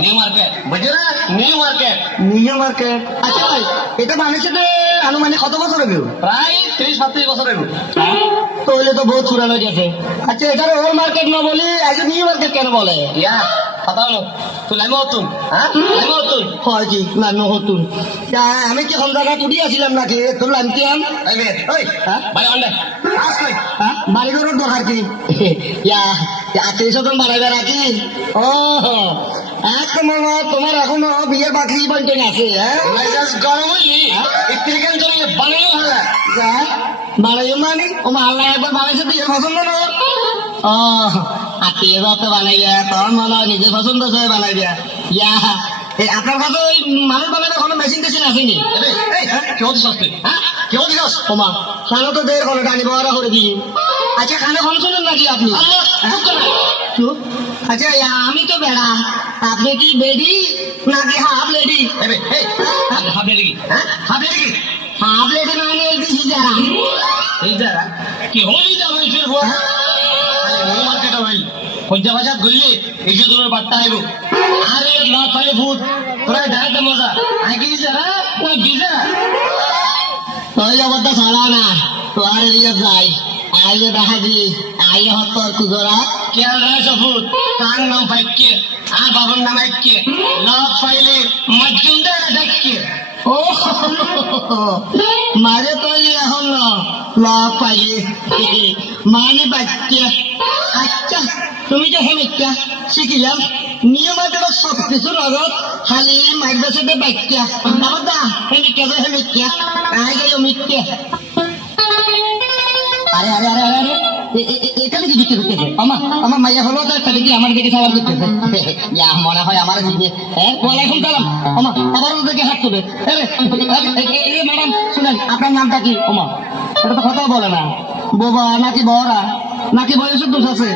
New market বুঝলি না? New market. New market. আচ্ছা ভাই, এটা বানাইছে আনুমানিক কত বছর হবে? প্রায় 30-35 বছর হইব। তাহলে তো বহুত পুরানো গেছে। আচ্ছা, এটা ওল্ড মার্কেট না বলি আজ নিউ মার্কেট কেন বলে? ইয়া কথা হলো তুই লাইমো হতুন, হ্যাঁ লাইমো হতুন হয় কি না নতুন? আমি কি কোন জায়গা টুটি আসিলাম নাকি তোর লাইনতিয়াম? ওই হ্যাঁ ভাই অন্ডে আস কই হ্যাঁ, বাড়ি ঘরের দরকার কি? আত্মীয় স্বজন বাড়াইবে নাকি? ও একদম তোমার এখনো বিয়ের বাকি বন্টন আছে? হ্যাঁ লাইসেন্স গরম হইলি ইত্রিকান জন্য বানানো হলা বাড়াইও মানে ও আল্লাহ একবার বানাইছে বিয়ের পছন্দ না? ও আত্মীয় তো বানাইবে, তোর মনে হয় নিজের পছন্দ হয়ে বানাইবে। আপনার কাছে ওই মানুষ বানাবে কোনো মেশিন টেশিন আসেনি? কেউ দিস তুই, হ্যাঁ কেউ দিস ওমা খানো তো দের কোনো টানি বড় করে দিই। আচ্ছা, খানে খানো শুনুন নাকি আপনি? চুপ। আচ্ছা, আমি তো বেড়া, আপনি কি বেডি নাকি হাফ লেডি? হাফ লেডি কি? হ্যাঁ হাফ লেডি কি? হাফ লেডি মানে এই দিছি যারা এই যারা কি হলি যাবে ফির বুয়া নিউ মার্কেট হইল পঞ্জা বাজার গলি এই যে তোর বার্তা আইব আরে না পারে ভূত তোরা দেখাতে মজা আগে যারা না বিজা তোর জগৎটা ছাড়া না তোর এরিয়া যাই আইলে দেখা দি আইলে হত্তর কুজরা কেয়াল রায় সফুত কার নাম পাইকে আর বাবার নাম আইকে লাভ পাইলে মজুমদার ডাইকে ও মারে তৈরি এখন লক পাইলে মানে বাচ্চা। আচ্ছা, তুমি যে হেমিকা শিখিলাম নিয়মাতে সব কিছুর আগত খালি মাইক সাথে বাচ্চা আমার দা হেমিকা যে হেমিকা আই গেল মিথ্যা। আরে আরে আরে আরে আরে এখানে কি বিক্রি করতেছে? আমার মাইয়া হলো তো একটা দেখি আমার দিকে সাবার করতেছে। মনে হয় আমার ওয়ালাইকুম সালাম। আবার ওদেরকে হাত তুলে ম্যাডাম শুনেন আপনার নামটা কি? এটা তো কথা বলে না। বোবা নাকি বড়া নাকি বয়সের দোষ আছে?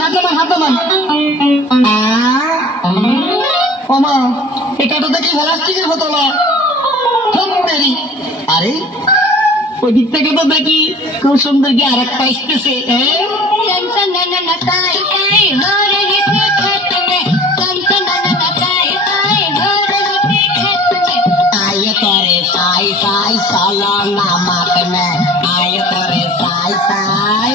হাত নামান হাত নামান। এটা তো দেখি প্লাস্টিকের বোতল। আরে ওই দিক থেকে তো দেখি খুব সুন্দর কি আর একটা আসতেছে। आय तोरे साई साई साला नामक में आय तोरे साई साई।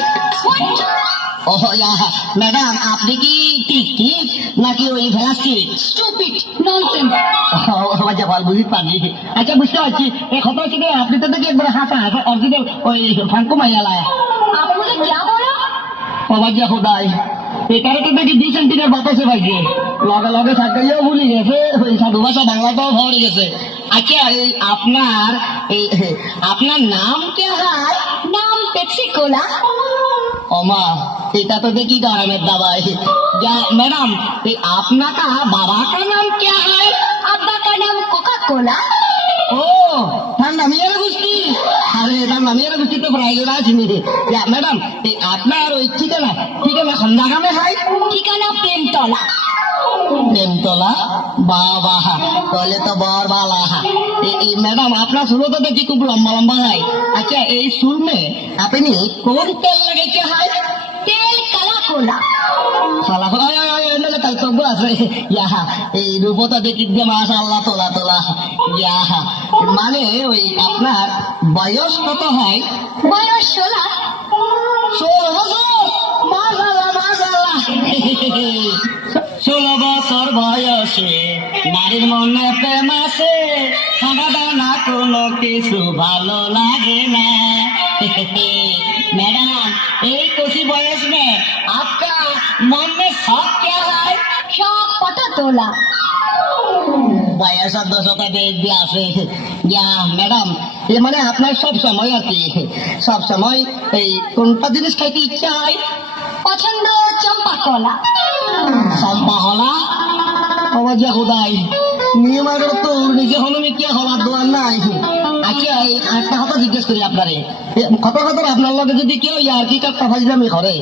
ओह या मैडम আপনি কি টিকটিক নাকি ওই প্লাস্টিক? Stupid nonsense. মজা বল বুঝি পারি। আচ্ছা বুঝতে পারছি এই কথা হচ্ছে আপনি তো দেখি একবার হাসা হাসা অরিজিনাল ওই ফাঙ্কু মাইয়ালায় आप मुझे क्या बोला? বাবাজি খোদাই এটারে তো দেখি 2 সেন্টিমিটার বাতাসে পাইছে লগে লগে সাকাইও ভুলি গেছে ওই সাধু ভাষা বাংলাটাও ভরে গেছে। আচ্ছা আপনার নাম কে হয়? नाम पेप्सी कोला। ओमा এটা তো দেখি গরমের দাবাই। मैडम আপনার বাবা का नाम क्या है? अब्बा का नाम कोका कोला। ও ঠান্ডা মেয়ের গুষ্টি। আরে ঠান্ডা মেয়ের গুষ্টি তো প্রাইভেট আছে নি। ম্যাডাম আপনার ওই ঠিকানা সন্ধ্যাগামে হয়? ठिकाना प्रेमतला। প্রেমতলা বাবা তাহলে তো বর বালা। ম্যাডাম আপনার চুলো তো দেখি খুব লম্বা লম্বা হয়। আচ্ছা এই চুল মে আপনি কোন তেল লাগাইতে হয়? तेल काला कोला। খালা তাই তো আছে এই রূপটা দেখি যে মাশাআল্লাহ তোলা তোলা। মানে ওই আপনার বয়স কত হয়? बयस 16। 16 বছর? মাশাআল্লাহ মাশাআল্লাহ। 16 বছর বয়সে নারীর মনে প্রেম আছে, খানা দানা কোনো কিছু ভালো লাগে না। मैडम एक उसी बयस में आपका मन में शौक क्या है? शौक पता तोला। বয়সের দশটা দেখ দিয়ে আসে। ম্যাডাম মানে আপনার সব সময় আর কি সব সময় এই কোনটা জিনিস খাইতে ইচ্ছা হয়? पसंद चंपा कोला। চম্পা হলা অবাজা খুদাই নিয়ম আগের তো নিজে হলো কি হলার দোয়ার নাই। আচ্ছা এই একটা কথা জিজ্ঞেস করি আপনারে কত কথা আপনার লগে যদি কেউ আর কি কাটা ফাজলামি করে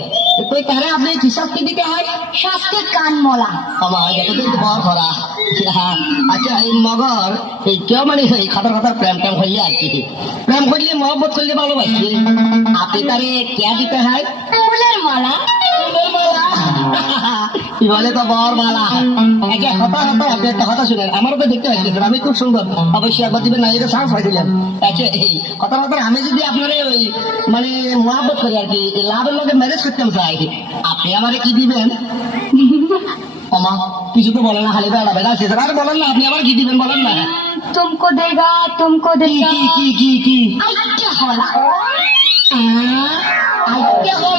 তো তারে আপনি কি শাস্তি দিতে হয়? शास्त्री कान मोला। আমার যতদিন বর করা। আচ্ছা এই মগর এই কেউ মানে এই খাতার খাতার প্রেম টেম হইলে আর কি প্রেম করলে মহব্বত করলে ভালোবাসি আপনি তারে কে দিতে হয়? फूलेर माला। ফুলের মালা। কি বলে তো বর মালা। আচ্ছা আপনি একটা কথা শুনেন, আমারও তো দেখতে পাচ্ছেন আমি খুব সুন্দর, অবশ্যই একবার দিবেন না, এটা সাহস পাইছিলেন। আচ্ছা এই কথা আমি যদি আপনার ওই মানে মহাব্বত করি আর কি, লাভের লগে ম্যারেজ করতে চাই, আপনি আমারে কি দিবেন? ওমা কিছু তো বলেন না, খালি বেড়া বেড়া আছে, আর বলেন না আপনি আবার কি দিবেন বলেন না। तुमको देगा तुमको কি देगा কি কি কি কি আইটা হলা আইতে হল